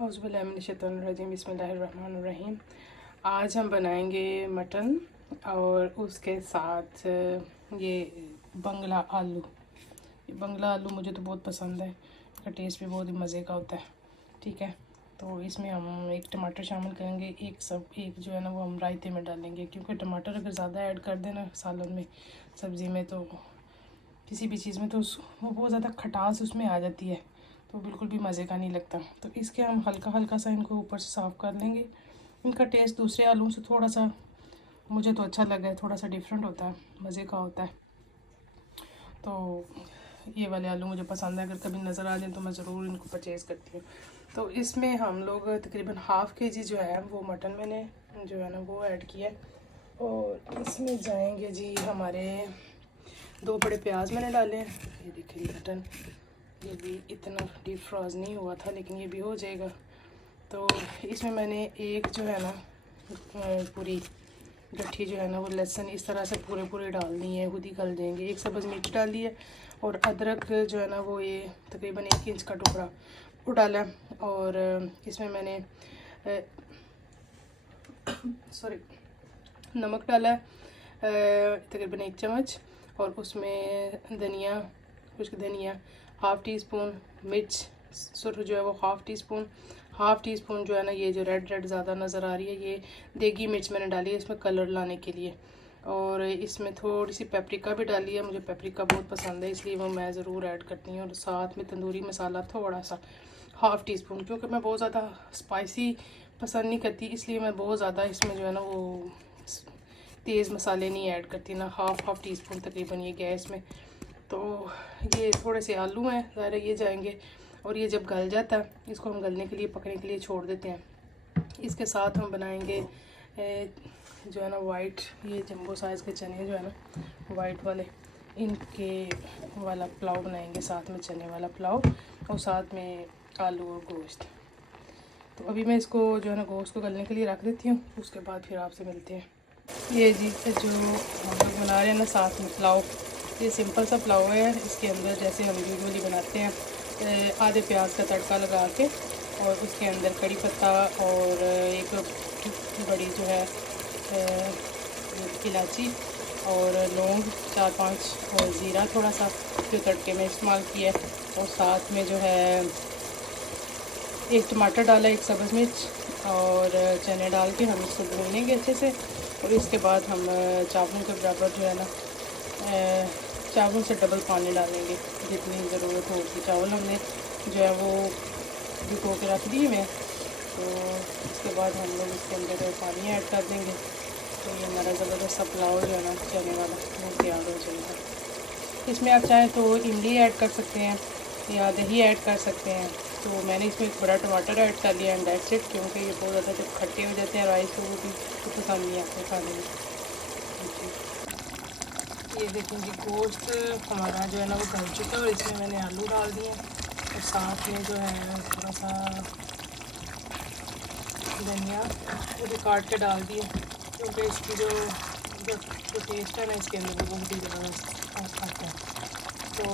औज़ुबिल्लाहिमिनश्शैतानिर्रजीम बिस्मिल्लाहिर्रहमानिर्रहीम। आज हम बनाएंगे मटन और उसके साथ ये बंगला आलू। बंगला आलू मुझे तो बहुत पसंद है, इसका टेस्ट भी बहुत ही मज़े का होता है। ठीक है, तो इसमें हम एक टमाटर शामिल करेंगे, एक जो है ना वो हम रायते में डालेंगे, क्योंकि टमाटर अगर ज़्यादा ऐड कर देना सालन में, सब्ज़ी में, तो किसी भी चीज़ में, तो वो बहुत ज़्यादा खटास उसमें आ जाती है, तो बिल्कुल भी मज़े का नहीं लगता। तो इसके हम हल्का हल्का सा इनको ऊपर से साफ़ कर लेंगे। इनका टेस्ट दूसरे आलू से थोड़ा सा, मुझे तो अच्छा लगा है, थोड़ा सा डिफरेंट होता है, मज़े का होता है। तो ये वाले आलू मुझे पसंद है, अगर कभी नज़र आ जाए तो मैं ज़रूर इनको परचेज़ करती हूँ। तो इसमें हम लोग तकरीबन हाफ़ kg जो है वो मटन मैंने जो है ना वो ऐड किया है, और इसमें जाएंगे जी हमारे 2 बड़े प्याज मैंने डाले हैं। ये देखिए मटन, ये भी इतना डीप फ्रोज नहीं हुआ था, लेकिन ये भी हो जाएगा। तो इसमें मैंने एक जो है ना पूरी गट्ठी जो है ना वो लहसुन इस तरह से पूरे डालनी है, खुद ही गल जाएंगे। एक सब्ज़ मिर्च डाली है, और अदरक जो है ना वो ये तकरीबन 1 इंच का टुकड़ा वो डाला। और इसमें मैंने नमक डाला तकरीबन 1 चम्मच, और उसमें धनिया, खुश्क धनिया हाफ़ टी स्पून, मिर्च सुर्ख जो है वो हाफ़ टी स्पून जो है ना ये जो रेड ज़्यादा नज़र आ रही है, ये देगी मिर्च मैंने डाली है इसमें कलर लाने के लिए। और इसमें थोड़ी सी पेपरिका भी डाली है, मुझे पेपरिका बहुत पसंद है, इसलिए वो मैं ज़रूर ऐड करती हूँ। और साथ में तंदूरी मसाला थोड़ा सा हाफ़ टी स्पून, क्योंकि मैं बहुत ज़्यादा स्पाइसी पसंद नहीं करती, इसलिए मैं बहुत ज़्यादा इसमें जो है ना वो तेज़ मसाले नहीं ऐड करती, ना हाफ़ टी स्पून तकरीबन ये गैस में। तो ये थोड़े से आलू हैं ज़ाहिर ये जाएंगे, और ये जब गल जाता है इसको हम गलने के लिए, पकने के लिए छोड़ देते हैं। इसके साथ हम बनाएंगे जो है ना वाइट, ये जंबो साइज़ के चने जो है ना वाइट वाले, इनके वाला पुलाव बनाएंगे, साथ में चने वाला पुलाव, और साथ में आलू और गोश्त। तो अभी मैं इसको जो है ना गोश्त को गलने के लिए रख देती हूँ, उसके बाद फिर आपसे मिलते हैं। ये जी जो हम लोग बना रहे हैं ना साथ में पुलाव, ये सिंपल सा पुलाव है। इसके अंदर जैसे हम यूजुअली बनाते हैं, आधे प्याज का तड़का लगा के, और उसके अंदर कड़ी पत्ता और एक बड़ी जो है इलायची और लौंग 4-5, और ज़ीरा थोड़ा सा जो तड़के में इस्तेमाल किया है, और साथ में जो है एक टमाटर डाला, एक सब्ज़ मिर्च, और चने डाल के हम इसको भून लेंगे अच्छे से। और इसके बाद हम चावलों के बराबर जो है ना चावलों से डबल पानी डालेंगे, जितनी ज़रूरत होगी। चावल हमने जो है वो भिगो के रख दिए हैं, तो इसके बाद हम लोग इसके अंदर पानी ऐड कर देंगे। तो ये हमारा ज़बरदस्त सा पुलाव जो है ना चने वाला वो तैयार हो जाएगा। इसमें आप चाहें तो इमली ऐड कर सकते हैं या दही ऐड कर सकते हैं। तो मैंने इसमें एक बड़ा टमाटर ऐड कर लिया एंड दैट्स इट, क्योंकि ये बहुत ज़्यादा जब खट्टे हो जाते हैं राइस तो वो भी तो पसंद नहीं आते खाने में। ये देखें जी गोश्त हमारा जो है ना वो गल चुका है, और इसमें मैंने आलू डाल दिए, और साथ में जो है थोड़ा सा धनिया वो भी काट के डाल दिए, क्योंकि इसकी जो टेस्ट है ना इसके अंदर वो बहुत ही ज़बरदस्त आता है। तो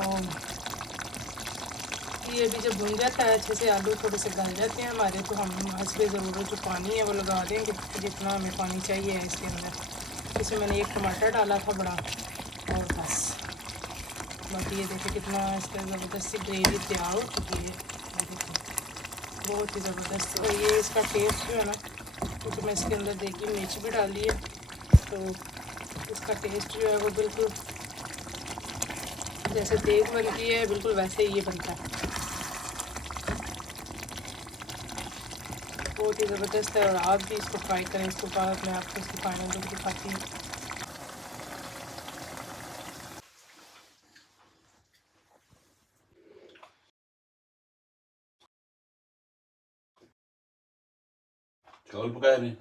ये भी जब भुन जाता है अच्छे से, आलू थोड़े से गल जाते हैं हमारे, तो हम हस्बे ज़रूरत जो पानी है वो लगा देंगे, जितना हमें पानी चाहिए है इसके अंदर। इसमें मैंने एक टमाटर डाला था बड़ा, और बस बाकी ये देखिए कितना इसका ज़बरदस्त सी ग्रेवी तैयार हो चुकी है, बहुत ही ज़बरदस्त। और ये इसका टेस्ट जो है ना, क्योंकि मैं इसके अंदर देगी मिर्च भी डाली है, तो इसका टेस्ट जो है वो बिल्कुल जैसे देग बनती है बिल्कुल वैसे ही ये बनता है, बहुत ही ज़बरदस्त है। और आप भी इसको ट्राई करें। इसके बाद मैं आपको इसकी फाइनल लुक दिखाती हूँ। चावल पकाए नहीं।